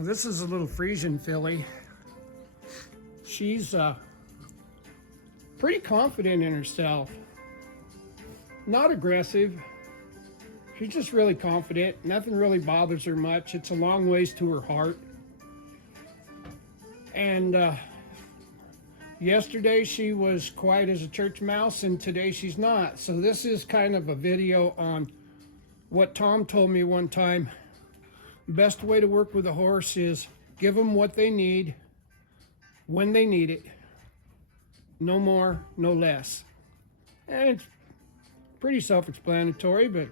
This is a little Friesian filly. She's pretty confident in herself. Not aggressive. She's just really confident. Nothing really bothers her much. It's a long ways to her heart. And yesterday she was quiet as a church mouse, and today she's not. So this is kind of a video on what Tom told me one time. Best way to work with a horse is give them what they need when they need it. No more, no less. And it's pretty self-explanatory, but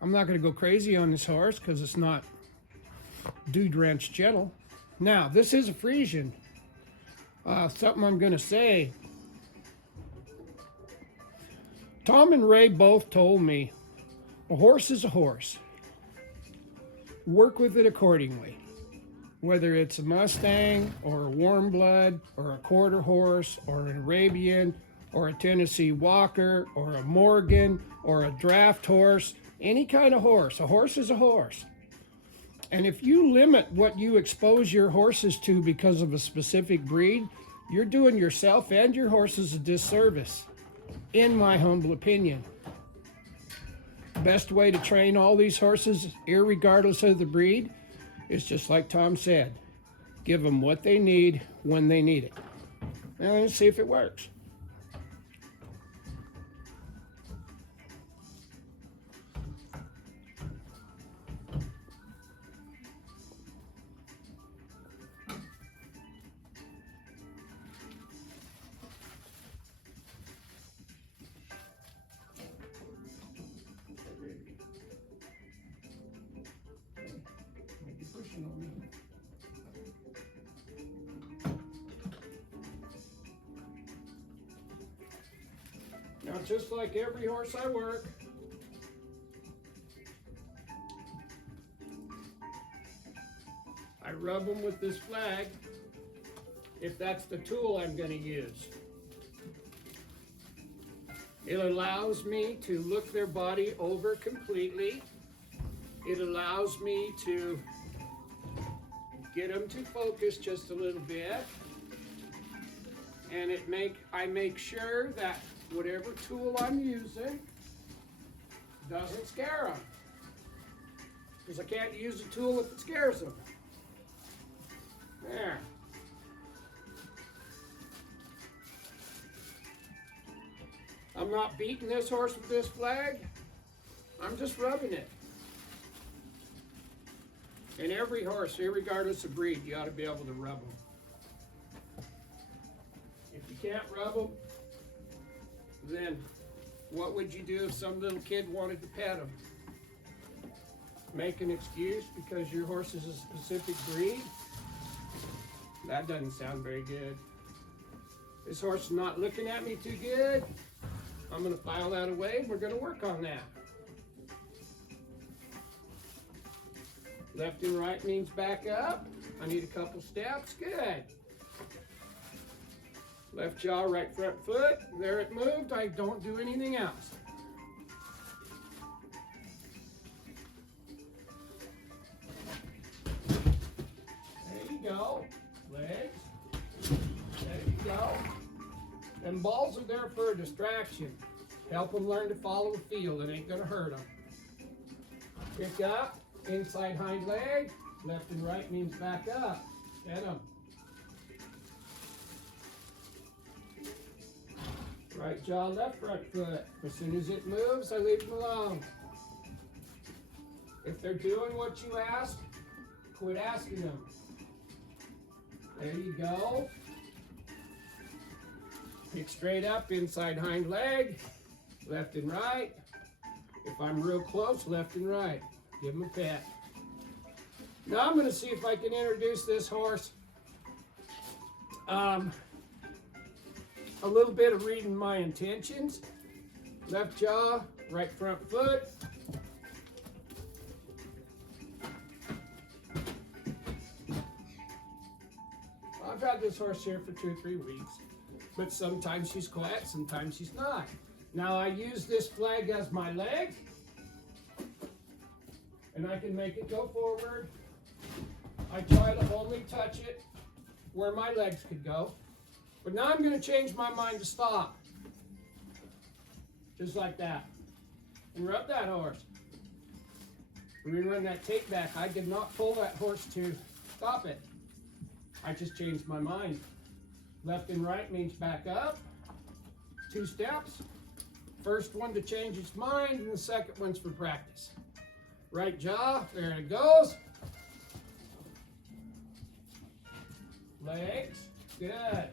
I'm not going to go crazy on this horse because it's not dew-drenched gentle. Now, this is a Friesian. Something I'm going to say. Tom and Ray both told me a horse is a horse. Work with it accordingly. Whether it's a Mustang or a warm blood or a quarter horse or an Arabian or a Tennessee Walker or a Morgan or a draft horse, any kind of horse. A horse is a horse. And if you limit what you expose your horses to because of a specific breed, you're doing yourself and your horses a disservice, in my humble opinion. Best way to train all these horses, irregardless of the breed, is just like Tom said. Give them what they need when they need it. Now let's see if it works. Now, just like every horse I work, I rub them with this flag if that's the tool I'm going to use. It allows me to look their body over completely. It allows me to get them to focus just a little bit. And I make sure that whatever tool I'm using doesn't scare them. Because I can't use a tool if it scares them. There. I'm not beating this horse with this flag. I'm just rubbing it. And every horse, irregardless of breed, you ought to be able to rub them. If you can't rub them, then what would you do if some little kid wanted to pet him? Make an excuse because your horse is a specific breed? That doesn't sound very good. This horse is not looking at me too good. I'm going to file that away. We're going to work on that. Left and right means back up. I need a couple steps. Good. Left jaw, right front foot. There it moved. I don't do anything else. There you go. Legs. There you go. And balls are there for a distraction. Help them learn to follow the field. It ain't going to hurt them. Pick up. Inside hind leg. Left and right means back up. Get them. Right jaw, left front foot. As soon as it moves, I leave them alone. If they're doing what you ask, quit asking them. There you go. Pick straight up, inside hind leg, left and right. If I'm real close, left and right. Give them a pet. Now I'm going to see if I can introduce this horse. A little bit of reading my intentions. Left jaw, right front foot. I've had this horse here for 2 or 3 weeks, but sometimes she's quiet, sometimes she's not. Now I use this flag as my leg, and I can make it go forward I try to only touch it where my legs could go. But now I'm going to change my mind to stop. Just like that. And rub that horse. When we run that tape back, I did not pull that horse to stop it. I just changed my mind. Left and right means back up. 2 steps. First one to change its mind, and the second one's for practice. Right jaw, there it goes. Legs, good.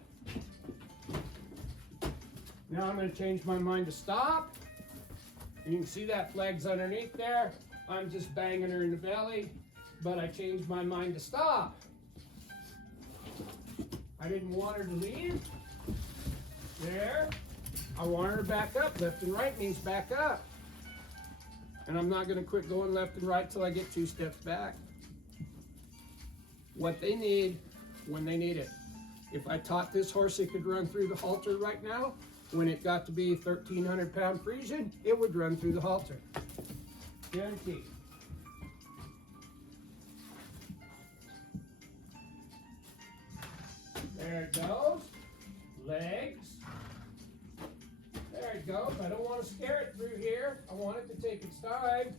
Now I'm going to change my mind to stop. You can see that flag's underneath there. I'm just banging her in the belly, but I changed my mind to stop. I didn't want her to leave. There. I want her back up. Left and right means back up. And I'm not going to quit going left and right till I get 2 steps back. What they need when they need it. If I taught this horse it could run through the halter right now, when it got to be 1,300 pound Friesian, it would run through the halter. Guaranteed. There it goes. Legs. There it goes. I don't want to scare it through here. I want it to take its time.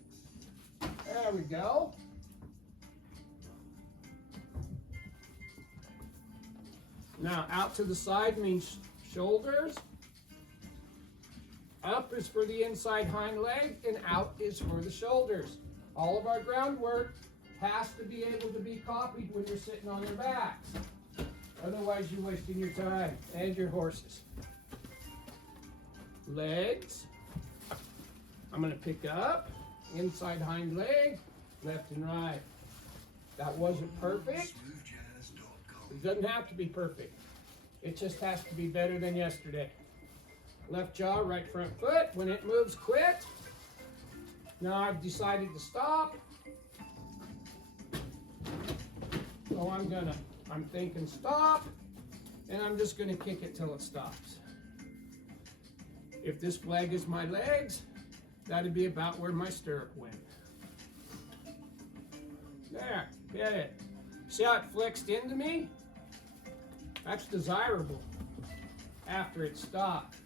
There we go. Now out to the side means shoulders. Up is for the inside hind leg, and out is for the shoulders. All of our groundwork has to be able to be copied when you're sitting on their backs. Otherwise, you're wasting your time and your horses. Legs. I'm going to pick up, inside hind leg, left and right. That wasn't perfect. It doesn't have to be perfect. It just has to be better than yesterday. Left jaw, right front foot. When it moves, quit. Now I've decided to stop. So I'm thinking stop, and I'm just gonna kick it till it stops. If this flag is my legs, that'd be about where my stirrup went. There, get it. See how it flexed into me? That's desirable after it stopped.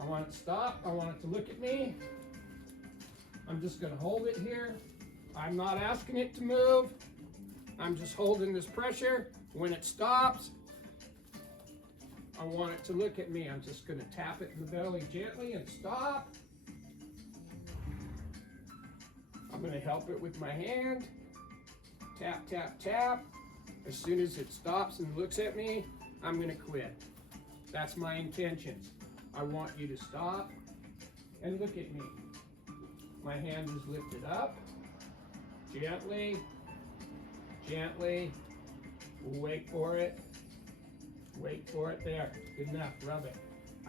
I want it to stop. I want it to look at me. I'm just going to hold it here. I'm not asking it to move. I'm just holding this pressure. When it stops, I want it to look at me. I'm just going to tap it in the belly gently and stop. I'm going to help it with my hand. Tap, tap, tap. As soon as it stops and looks at me, I'm going to quit. That's my intentions. I want you to stop and look at me. My hand is lifted up. Gently, gently. Wait for it. Wait for it. There. Good enough. Rub it.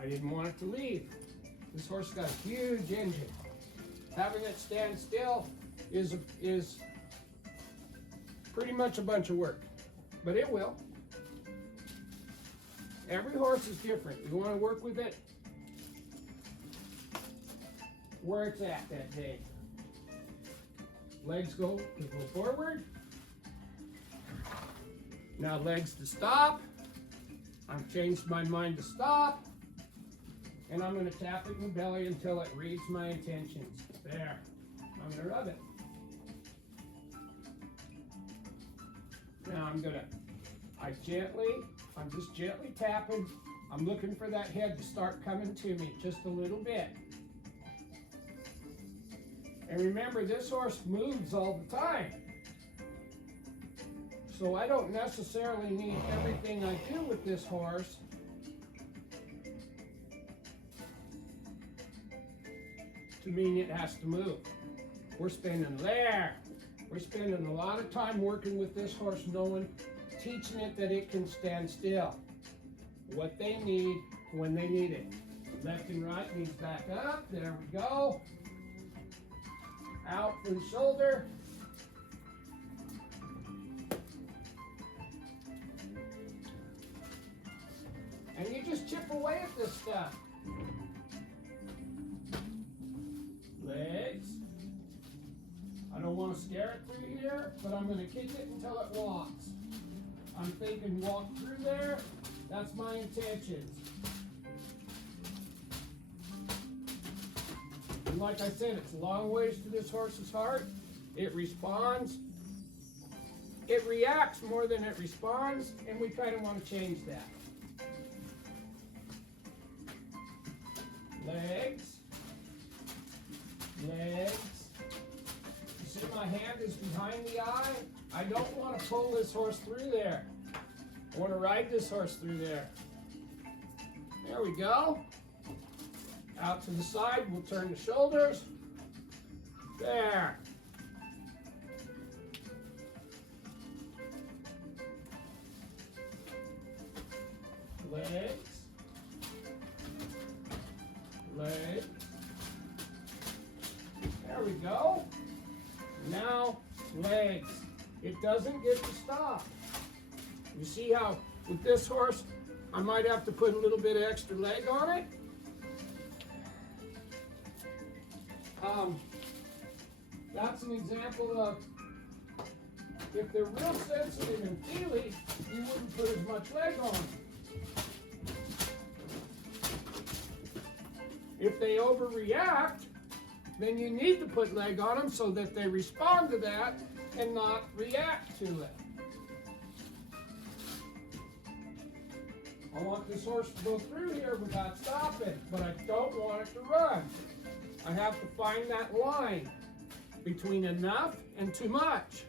I didn't want it to leave. This horse got a huge engine. Having it stand still is pretty much a bunch of work, but it will. Every horse is different. You want to work with it where it's at that day. Legs go forward. Now legs to stop. I've changed my mind to stop. And I'm going to tap it in the belly until it reads my intentions. There. I'm going to rub it. Now I'm just gently tapping. I'm looking for that head to start coming to me just a little bit. And remember, this horse moves all the time. So I don't necessarily need everything I do with this horse to mean it has to move. We're spending a lot of time working with this horse, teaching it that it can stand still. What they need when they need it. Left and right means back up. There we go. Out for the shoulder. And you just chip away at this stuff. Legs. I don't want to scare it through here, but I'm going to kick it until it walks. I'm thinking walk through there. That's my intentions. And like I said, it's a long ways to this horse's heart. It responds. It reacts more than it responds, and we kind of want to change that. Legs. Legs. You see my hand is behind the eye? I don't want to pull this horse through there. I want to ride this horse through there. There we go. Out to the side, we'll turn the shoulders. There. Legs. Legs. There we go. Now, legs. It doesn't get to stop. You see how with this horse, I might have to put a little bit of extra leg on it. That's an example of if they're real sensitive and feely, you wouldn't put as much leg on them. If they overreact, then you need to put leg on them so that they respond to that and not react to it. I want this horse to go through here without stopping, but I don't want it to run. I have to find that line between enough and too much.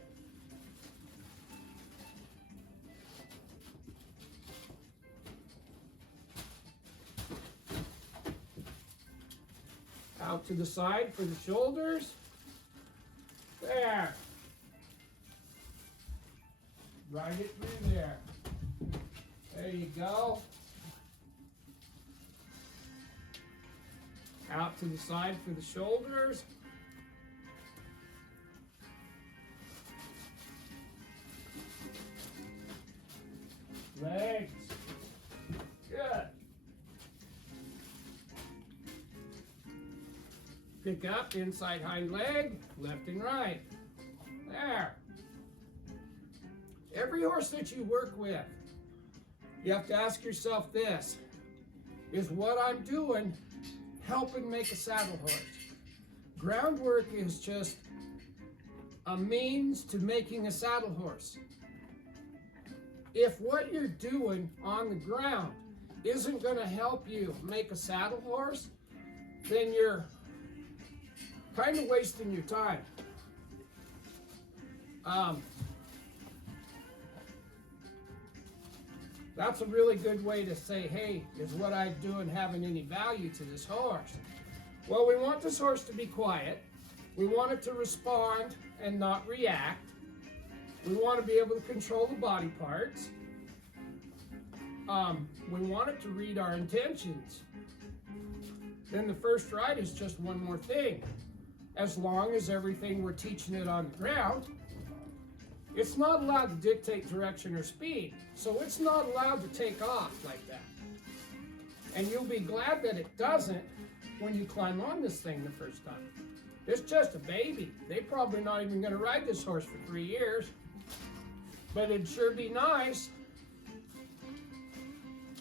Out to the side for the shoulders. There. Ride it through there. There you go. Out to the side for the shoulders. Legs. Good. Pick up inside hind leg, left and right. There. Every horse that you work with, you have to ask yourself this: is what I'm doing helping make a saddle horse? Groundwork is just a means to making a saddle horse. If what you're doing on the ground isn't going to help you make a saddle horse, then you're kind of wasting your time. That's a really good way to say, hey, is what I'm doing having any value to this horse? Well, we want this horse to be quiet. We want it to respond and not react. We want to be able to control the body parts. We want it to read our intentions. Then the first ride is just one more thing. As long as everything we're teaching it on the ground, it's not allowed to dictate direction or speed. So it's not allowed to take off like that. And you'll be glad that it doesn't when you climb on this thing the first time. It's just a baby. They're probably not even going to ride this horse for 3 years. But it'd sure be nice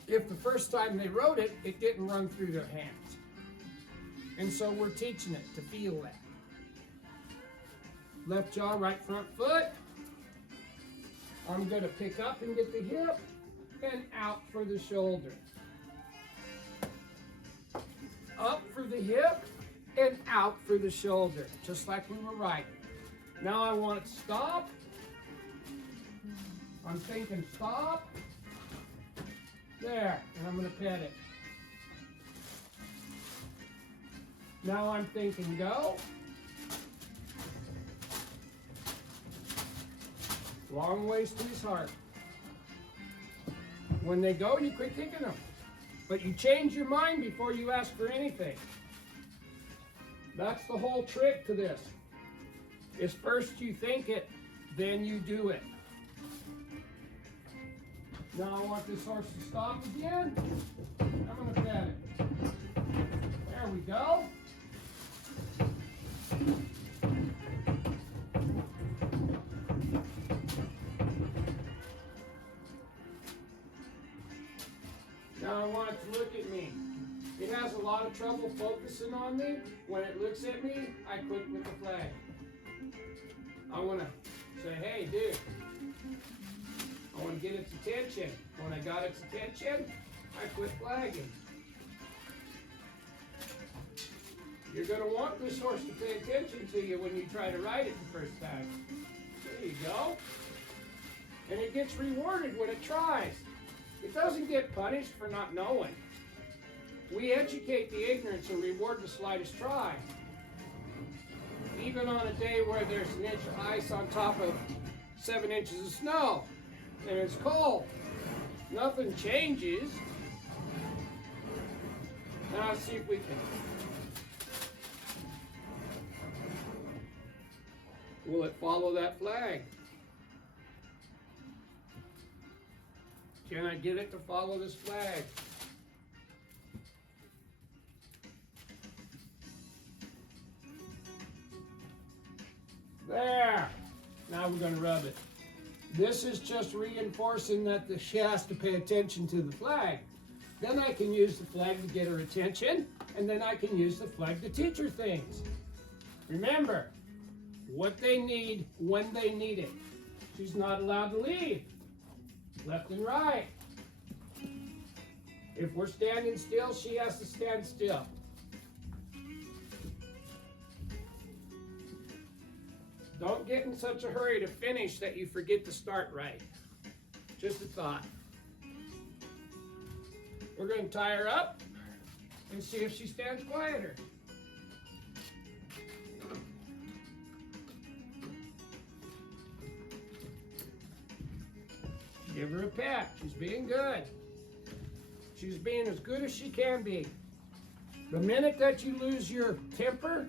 if the first time they rode it, it didn't run through their hands. And so we're teaching it to feel that. Left jaw, right front foot. I'm going to pick up and get the hip and out for the shoulder. Up for the hip and out for the shoulder, just like we were riding. Now I want it to stop. I'm thinking stop. There, and I'm going to pet it. Now I'm thinking go. Long ways to his heart. When they go, you quit kicking them. But you change your mind before you ask for anything. That's the whole trick to this. Is first you think it, then you do it. Now I want this horse to stop again. I'm going to pet it. There we go. it has a lot of trouble focusing on me. When it looks at me, I quit with the flag. I want to say, hey, dude, I want to get its attention. When I got its attention, I quit flagging. You're going to want this horse to pay attention to you when you try to ride it the first time. There you go. And it gets rewarded when it tries. It doesn't get punished for not knowing. We educate the ignorance and reward the slightest try. Even on a day where there's an inch of ice on top of 7 inches of snow and it's cold, nothing changes. Now let's see if we can. Will it follow that flag? Can I get it to follow this flag? There. Now we're going to rub it. This is just reinforcing that she has to pay attention to the flag. Then I can use the flag to get her attention, and then I can use the flag to teach her things. Remember, what they need when they need it. She's not allowed to leave. Left and right. If we're standing still, she has to stand still. Don't get in such a hurry to finish that you forget to start right. Just a thought. We're going to tie her up and see if she stands quieter. Give her a pat. She's being good. She's being as good as she can be. The minute that you lose your temper,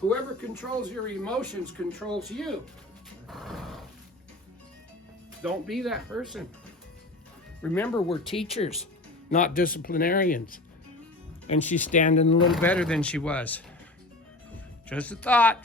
whoever controls your emotions controls you. Don't be that person. Remember, we're teachers, not disciplinarians. And she's standing a little better than she was. Just a thought.